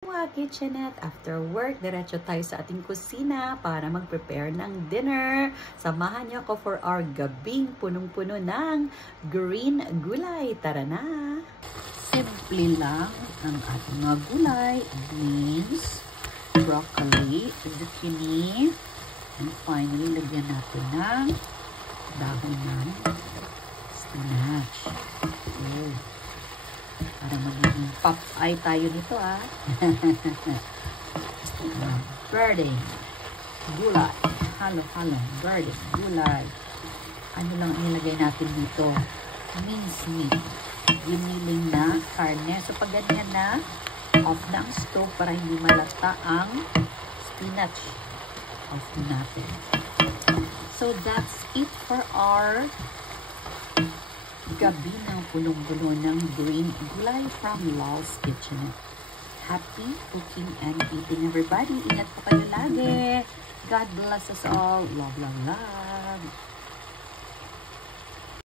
Mga kitchenette, after work, diretso tayo sa ating kusina para mag-prepare ng dinner. Samahan niyo ako for our gabing punong-puno ng green gulay. Tara na! Simple lang ang ating mga gulay, beans, broccoli, zucchini, and finally, lagyan natin ng dahon ng spinach. Okay. Para magiging pop-eye tayo nito birding, gulay, halo-halo, birding, gulay. Ano lang inilagay natin dito? Mincemeat, giniling na karne. So pag ganyan na, off na ang stove para hindi malata ang spinach. Off natin. So that's it for our gabi ng punong-puno ng green gulay from Lal's Kitchen. Happy cooking and eating, everybody. Ingat po kayo lagi. God bless us all. Love, love, love.